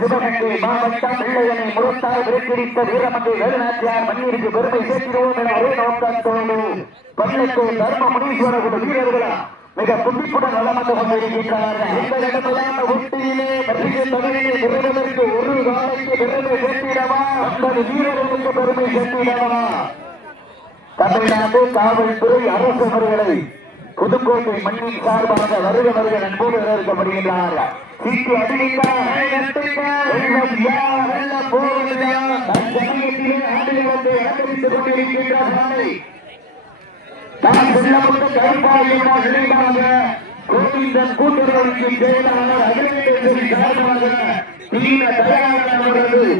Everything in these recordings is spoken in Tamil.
சிவகங்கை மாவட்டம் பிள்ளையனை முழுத்தால் விரைப்பிடித்த வீரமங்கை வேலுநாச்சியார் மண்ணிற்கு பெருமை சேர்க்கிறோம் என ஒரே நோக்கத்தோடு பள்ளிக்கு தர்ம முனீஸ்வரகுட வீரர்களா மிக துடிப்புடன் வளர்ந்து கொண்டிருக்கின்றார்கள். இந்த இடமையான ஒட்டியிலே பள்ளியை தமிழில் பெறுவதற்கு ஒரு காலைக்கு பெருமை சேர்த்திடவா 50 வீரர்களுக்கு பெருமை சேர்த்திடவா? தமிழ்நாடு காவல்துறை அரசு அவர்களை புதுக்கோட்டை மண்ணின் சார்பாக வருக வருக நண்போடு வரவேற்கப்படுகின்றார்கள். சீட்டு அடித்தார் கொண்டிருக்கின்றார்கள். கோவிந்தன் கூட்டுறவுக்கு செயலாளர் அகிலேந்திரன் சார்பாக தயாரானவர்கள்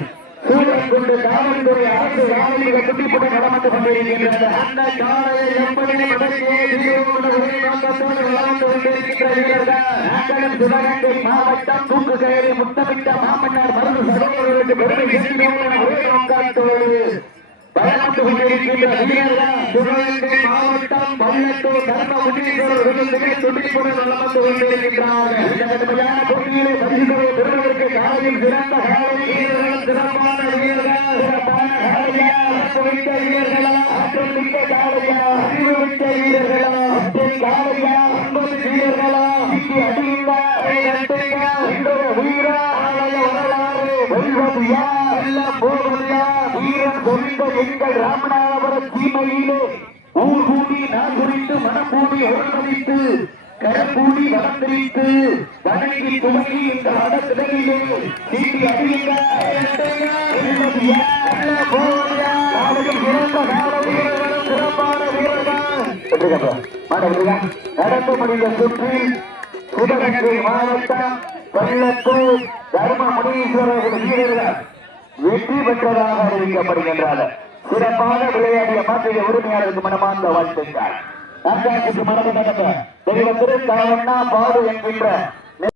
சூழல் கொண்டு காவல்துறை அரசு ராணுவ துடிப்புடன் நடந்து கொண்டிருக்கின்றது. அந்த காலையை எப்படி சிவகங்கை மாவட்டம் தூக்குகயிறு முத்தமிட்ட மாமன்னர் மருந்து சகோதரர்களுக்கு பெருமை சேர்க்கிறோம் ஒரே நோக்கத்தோடு பயணித்துக் கொண்டிருக்கின்ற வீரர்கள் சிவகங்கை மாவட்டம் பள்ளத்தூர் தர்ம முனீஸ்வரர் துடிப்புடன் நடந்து கொண்டிருக்கின்றார்கள். இந்த கடுமையான போட்டியிலே பரிசுகளை பெறுவதற்கு காலையில் சிறந்த காலை வீரர்கள் சிறப்பான வீரர்கள் சிறப்பான காலையா வைத்த வீரர்களா ஆற்றல் மிக்க காலையா அறிவுமிக்க வீரர்களா ஆற்றல் காலையா 50 வீரர்களா அடியுள்ளா வீரா வரலாறு வெல்வது யார் எல்லாம் போவது யார் வீரன் கொண்ட எங்கள் ராமநாதபுரம் சீமையிலே ஊர் கூடி நான் குறித்து மனம் கூடி ஒருமதித்து கடற்கூடி வளர்ந்திரித்து வணங்கி துவங்கி இந்த வடத்திலே சீட்டி அடியுங்க சிறப்பான வீரர்கள் நடந்து முடிந்த சுற்றில் சிவகங்கை மாவட்டம் பள்ளத்தூர் தர்ம முனீஸ்வரர் வீரர்கள் வெற்றி பெற்றதாக அறிவிக்கப்படுகின்றார்கள். சிறப்பாக விளையாடிய மாற்றிய உரிமையாளருக்கு மனமார்ந்த வாழ்த்துக்கள். நான்காவது மனது நடந்த தெய்வ திருக்காவண்ணா பாடு என்கின்ற